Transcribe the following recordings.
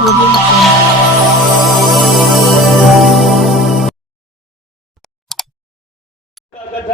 गठन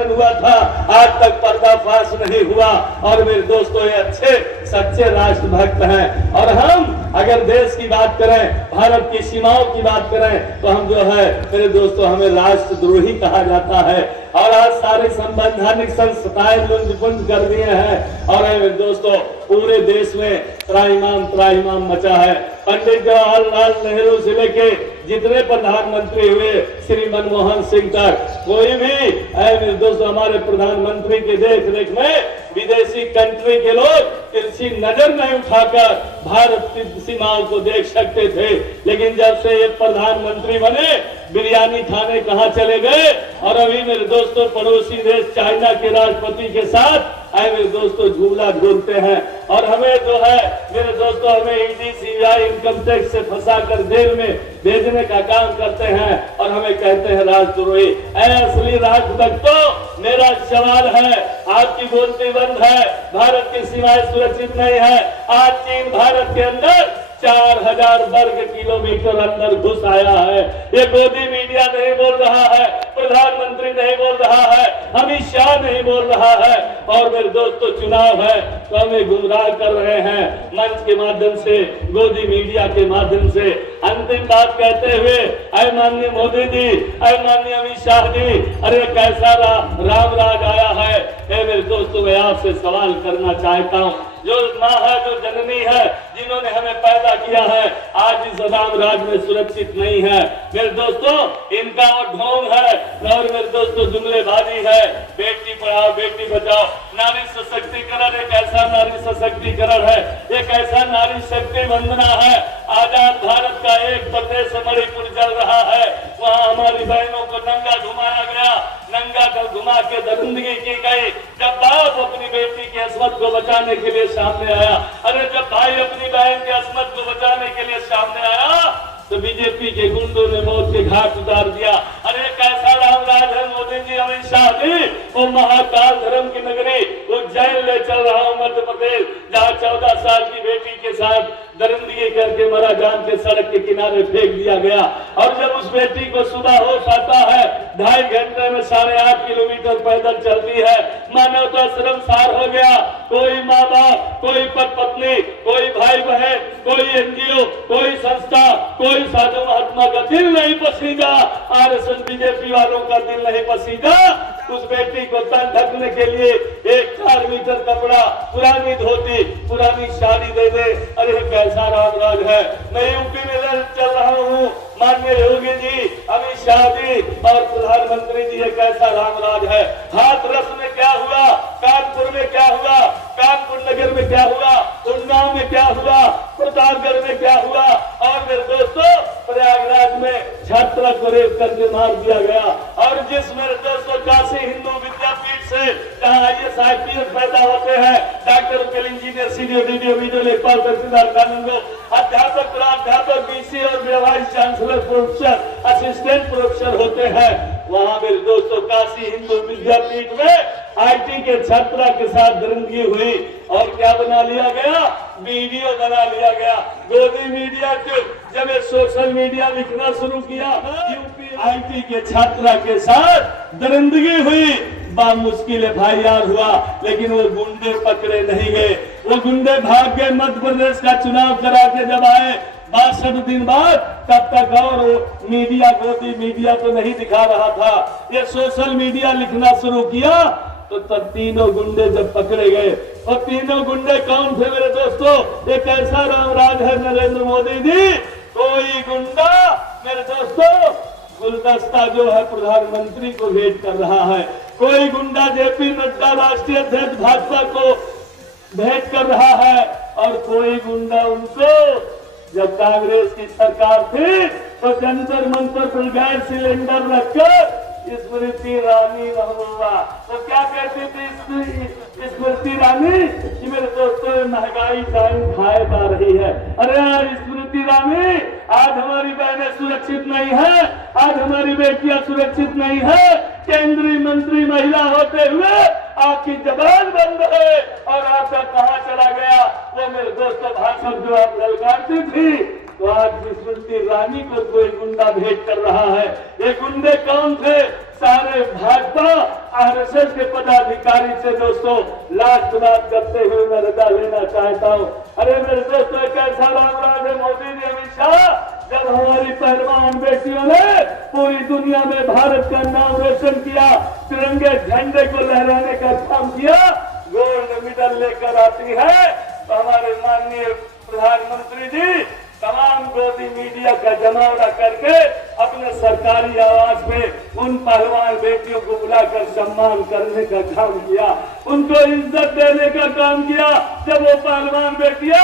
हुआ था, आज तक पर्दाफाश नहीं हुआ। और मेरे दोस्तों, ये अच्छे सच्चे राष्ट्रभक्त हैं। और हम अगर देश की बात करें, भारत की सीमाओं की बात करें, तो हम जो है मेरे दोस्तों, हमें राष्ट्रद्रोही कहा जाता है। और आज सारे संवैधानिक संस्थाएं लुंज-पुंज कर दिए हैं। और मेरे दोस्तों, पूरे देश में त्राहिमाम मचा है। पंडित जवाहरलाल नेहरू से लेके जितने प्रधानमंत्री हुए, श्री मनमोहन सिंह तक, कोई भी मेरे दोस्तों हमारे प्रधानमंत्री के देख रेख में विदेशी कंट्री के लोग तिरछी नजर नहीं उठाकर भारत की सीमाओं को देख सकते थे। लेकिन जब से ये प्रधानमंत्री बने, बिरयानी खाने कहाँ चले गए। और अभी मेरे दोस्तों पड़ोसी देश चाइना के राष्ट्रपति के साथ मेरे दोस्तों झूला झूलते हैं। और हमें जो है मेरे दोस्तों, हमें ईडी सीबीआई इनकम टैक्स से फंसा कर जेल में भेजने का काम करते हैं और हमें कहते हैं राष्ट्रद्रोही। असली राष्ट्रभक्तों, मेरा सवाल है, आपकी बोलती बंद है, भारत की सीमाएं सुरक्षित नहीं है। आज चीन भारत के अंदर 4000 वर्ग किलोमीटर अंदर घुस आया है। ये गोदी मीडिया नहीं बोल रहा है, प्रधानमंत्री नहीं बोल रहा है, अमित शाह नहीं बोल रहा है। और मेरे दोस्तों, चुनाव है तो हमें गुमराह कर रहे हैं मंच के माध्यम से, गोदी मीडिया के माध्यम से। अंतिम बात कहते हुए, अय माननीय मोदी जी, अय माननीय अमित शाह जी, अरे कैसा राम राज आया है। मेरे दोस्तों, मैं आपसे सवाल करना चाहता हूँ, जो माँ है, जो जननी है, जिन्होंने हमें पैदा किया है, आज इस राम राज में सुरक्षित नहीं है। मेरे दोस्तों, इनका वो ढोंग है और मेरे दोस्तों जुमलेबाजी है। बेटी पढ़ाओ बेटी बचाओ, नारी सशक्तिकरण एक ऐसा नारी सशक्तिकरण है, एक ऐसा नारी शक्ति वंदना है। आजाद भारत का एक प्रदेश मणिपुर चल रहा है, वहाँ हमारी बहनों को नंगा घुमाया गया, नंगा कर घुमा के दरिंदगी की गई। जब बाप अपनी बेटी की अस्मत को बचाने के लिए सामने आया, अरे जब भाई अपनी बहन की अस्मत को बचाने के लिए सामने आया, तो बीजेपी के गुंडों ने मौत के घाट उतार दिया। अरे कैसा रामराज है मोदी जी, अमित शाह जी। वो महाकाल धर्म की नगरी उज्जैन ले चल रहा हूँ, मध्य प्रदेश, जहाँ 14 साल की बेटी के साथ दरिंदगी करके मरा जान के सड़क के किनारे फेंक दिया गया। और जब उस बेटी को सुबह होश आता है, 2.5 घंटे में 8.5 किलोमीटर पैदल चलती है, मानवता शर्मसार हो गया। कोई माँ बाप, कोई पत्नी, कोई भाई बहन, कोई एनजीओ, कोई संस्था, कोई साधु महात्मा का दिल नहीं पसीजा, आरएसएस बीजेपी वालों का दिल नहीं पसीजा उस बेटी को तन ढकने के लिए 1 मीटर कपड़ा, पुरानी धोती, पुरानी साड़ी दे दे। अरे कैसा रामराज है। मैं यूपी में चल रहा हूँ, माननीय योगी जी, अमित शाह जी और प्रधानमंत्री जी, ये कैसा रामराज है। हाथरस में क्या हुआ, कानपुर में क्या हुआ, कानपुर नगर में क्या हुआ, उन्नाव में क्या हुआ, प्रतापगढ़ में क्या हुआ, और मेरे दोस्तों प्रयागराज में छात्रा को रेप करके मार दिया गया। और जिस मेरे दोस्तों काशी हिंदू विद्यापीठ से जहाँ IAS IPS पैदा होते हैं, डॉक्टर वकील इंजीनियर सीडीओ डीडीओ वीडियो लेखपाल तहसीलदार कानूनगो, अध्यापक प्राध्यापक बीसी और vice chancellor professor assistant professor होते हैं, वहाँ मेरे दोस्तों काशी हिंदू विद्यापीठ में IT के छात्रा के साथ दरिंदगी हुई। और क्या बना लिया गया, वीडियो बना लिया गया। गोदी मीडिया के जब ये सोशल मीडिया लिखना शुरू किया, यूपी IT के छात्रा के साथ दरिंदगी हुई, मुश्किल FIR हुआ, लेकिन वो गुंडे पकड़े नहीं गए। वो गुंडे भाग गए, मध्य प्रदेश का चुनाव करा के जब आए 62 दिन बाद, तब तक और मीडिया, गोदी मीडिया तो नहीं दिखा रहा था। ये सोशल मीडिया लिखना शुरू किया, तो तीनों गुंडे जब पकड़े गए, और तीनों गुंडे कौन थे मेरे दोस्तों, ये कैसा रामराज है नरेंद्र मोदी जी। कोई गुंडा मेरे दोस्तों गुलदस्ता जो है प्रधानमंत्री को भेंट कर रहा है, कोई गुंडा JP नड्डा राष्ट्रीय अध्यक्ष भाजपा को भेंट कर रहा है, और कोई गुंडा उनको, जब कांग्रेस की सरकार थी तो जंतर मंतर पर गैस सिलेंडर रखकर स्मृति ईरानी महबूबा, तो क्या कहती थी स्मृति ईरानी कि मेरे दोस्तों महंगाई टाइम खाए जा रही है। अरे स्मृति ईरानी, आज हमारी बहनें सुरक्षित नहीं है, आज हमारी बेटियां सुरक्षित नहीं है। केंद्रीय मंत्री महिला होते हुए आपकी जबान बंद है, और आपका कहाँ चला गया वो मेरे दोस्तों भाषण जो आप ललकारती थी। तो आज भी स्मृति ईरानी को कोई गुंडा भेंट कर रहा है। ये गुंडे कौन थे? सारे भाजपा आरएसएस के पदाधिकारी से दोस्तों लास्ट बात करते हुए मैं रजा लेना चाहता हूँ। अरे मेरे दोस्तों, कैसा रामराज है मोदी जी, अमित शाह, जब हमारी पहलवान बेटियों ने पूरी दुनिया में भारत का नाम रोशन किया, तिरंगे झंडे को लहराने का काम किया, गोल्ड मेडल लेकर आती है, तो हमारे माननीय प्रधानमंत्री जी तमाम गोदी मीडिया का जमावड़ा करके अपने सरकारी आवास में उन पहलवान बेटियों को बुलाकर सम्मान करने का काम किया, उनको इज्जत देने का काम किया। जब वो पहलवान बेटियां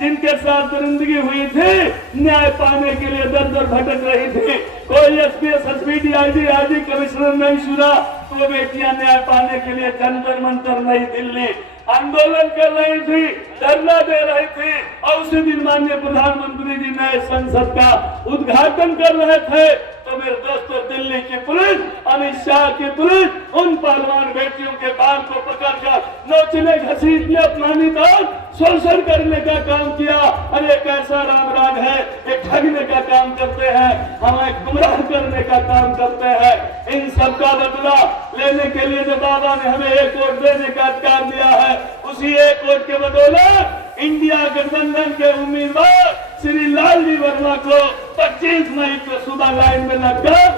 जिनके साथ दरिंदगी हुई थी, न्याय पाने के लिए दर दर भटक रही थी, कोई SPS SP IG IG commissioner नहीं सुना, तो वो बेटियां न्याय पाने के लिए जंतर मंतर नई दिल्ली आंदोलन कर रही थी, धरना दे रही थी, और उसी दिन माननीय प्रधानमंत्री जी नए संसद का उद्घाटन कर रहे थे। तो मेरे दोस्तों, दिल्ली की पुलिस, अमित शाह की पुलिस उन पहलवान बेटियों के बाल को पकड़कर नोचने घसीटने अपमानित और शोषण करने का काम किया। अरे कैसा रामराज है, ये ठगने का काम करते हैं, हमें गुमराह करने का काम करते हैं। इन सब का बदला लेने के लिए जो बाबा ने हमें एक वोट देने का अधिकार दिया है, उसी एक वोट के बदौलत इंडिया गठबंधन के उम्मीदवार श्री लालजी वर्मा को 25 मई को सुबह लाइन में लगकर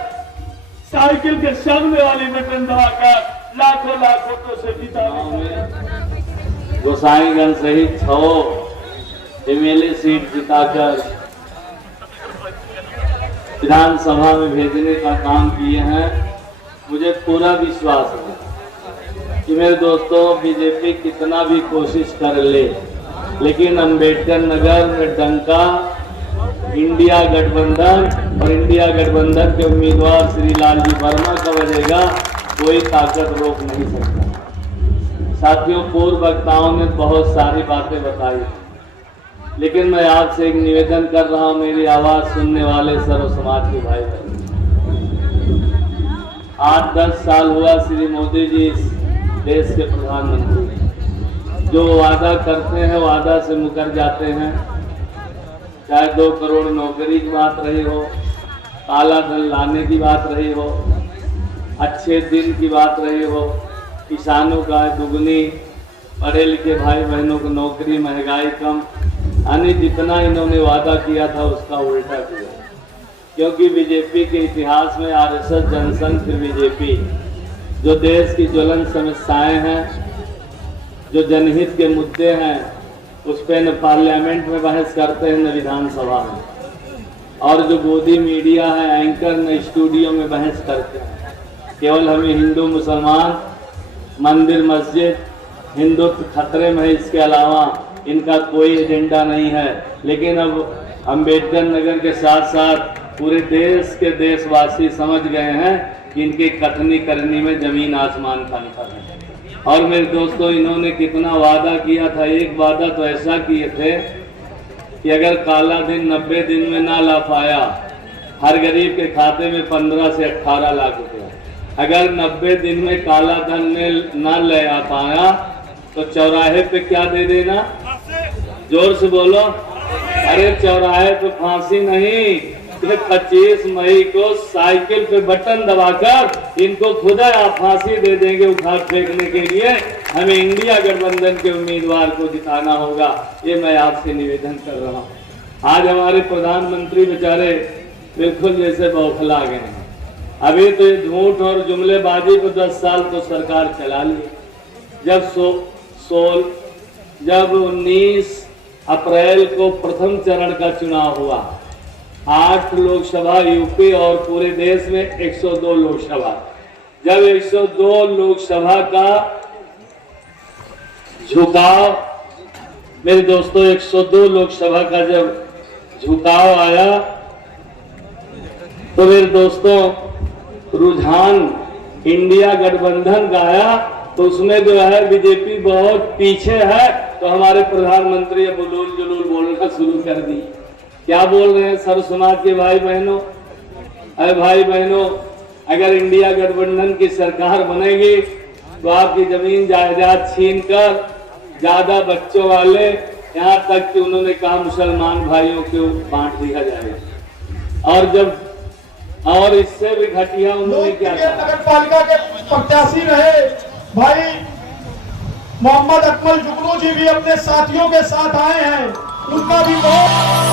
साइकिल के सामने वाली बटन दबाकर लाखों वोटों से जीता। गोसाईगंज सहित 6 एमएलए सीट जिताकर विधानसभा में भेजने का काम किए हैं। मुझे पूरा विश्वास है कि मेरे दोस्तों, बीजेपी कितना भी कोशिश कर ले, लेकिन अंबेडकर नगर में डंका इंडिया गठबंधन और इंडिया गठबंधन के उम्मीदवार श्री लालजी वर्मा का बजेगा, कोई ताकत रोक नहीं सकता। साथियों, पूर्व वक्ताओं ने बहुत सारी बातें बताई, लेकिन मैं आपसे एक निवेदन कर रहा हूं, मेरी आवाज सुनने वाले सर्व समाज के भाई बहन। 8-10 साल हुआ श्री मोदी जी इस देश के प्रधानमंत्री, जो वादा करते हैं वादा से मुकर जाते हैं। चाहे 2 करोड़ नौकरी की बात रही हो, काला धन लाने की बात रही हो, अच्छे दिन की बात रही हो, किसानों का दुगनी, पढ़े लिखे भाई बहनों को नौकरी, महंगाई कम, यानी जितना इन्होंने वादा किया था उसका उल्टा किया। क्योंकि बीजेपी के इतिहास में आरएसएस जनसंघ फिर बीजेपी, जो देश की ज्वलंत समस्याएं हैं, जो जनहित के मुद्दे हैं, उस पर न पार्लियामेंट में बहस करते हैं न विधानसभा में, और जो गोदी मीडिया है, एंकर न स्टूडियो में बहस करते हैं। केवल हमें हिंदू मुसलमान, मंदिर मस्जिद, हिंदुत्व खतरे में है, इसके अलावा इनका कोई एजेंडा नहीं है। लेकिन अब अंबेडकर नगर के साथ साथ पूरे देश के देशवासी समझ गए हैं कि इनके कथनी करनी में जमीन आसमान का अंतर है। और मेरे दोस्तों, इन्होंने कितना वादा किया था। एक वादा तो ऐसा किए थे कि अगर काला दिन 90 दिन में ना ला पाया, हर गरीब के खाते में 15 से 18 लाख रुपया। अगर 90 दिन में काला धन में ना ले आ पाया तो चौराहे पे क्या दे देना, जोर से बोलो। अरे चौराहे पे फांसी नहीं, 25 मई को साइकिल पे बटन दबाकर इनको खुदा फांसी दे देंगे उखाड़ फेंकने के लिए। हमें इंडिया गठबंधन के उम्मीदवार को जिताना होगा, ये मैं आपसे निवेदन कर रहा हूँ। आज हमारे प्रधानमंत्री बेचारे बिल्कुल जैसे बौखला गए हैं। अभी तो झूठ और जुमलेबाजी को 10 साल तो सरकार चला ली। जब 19 अप्रैल को प्रथम चरण का चुनाव हुआ, 8 लोकसभा यूपी और पूरे देश में 102 लोकसभा। जब 102 लोकसभा का झुकाव, मेरे दोस्तों 102 लोकसभा का जब झुकाव आया तो मेरे दोस्तों रुझान इंडिया गठबंधन का आया, तो उसमें जो है बीजेपी बहुत पीछे है। तो हमारे प्रधानमंत्री अब उलूल जुलूल बोलना शुरू कर दी। क्या बोल रहे हैं सर्व समाज के भाई बहनों? अरे भाई बहनों, अगर इंडिया गठबंधन की सरकार बनेगी तो आपकी जमीन जायदाद छीन कर ज्यादा बच्चों वाले यहाँ तक कि उन्होंने कहा मुसलमान भाइयों को बांट दिया जाएगा। और इससे भी घटिया उन्होंने क्या कहा, नगर पालिका के प्रत्याशी रहे भाई मोहम्मद अकमल जुगनू जी भी अपने साथियों के साथ आए हैं, उनका भी बहुत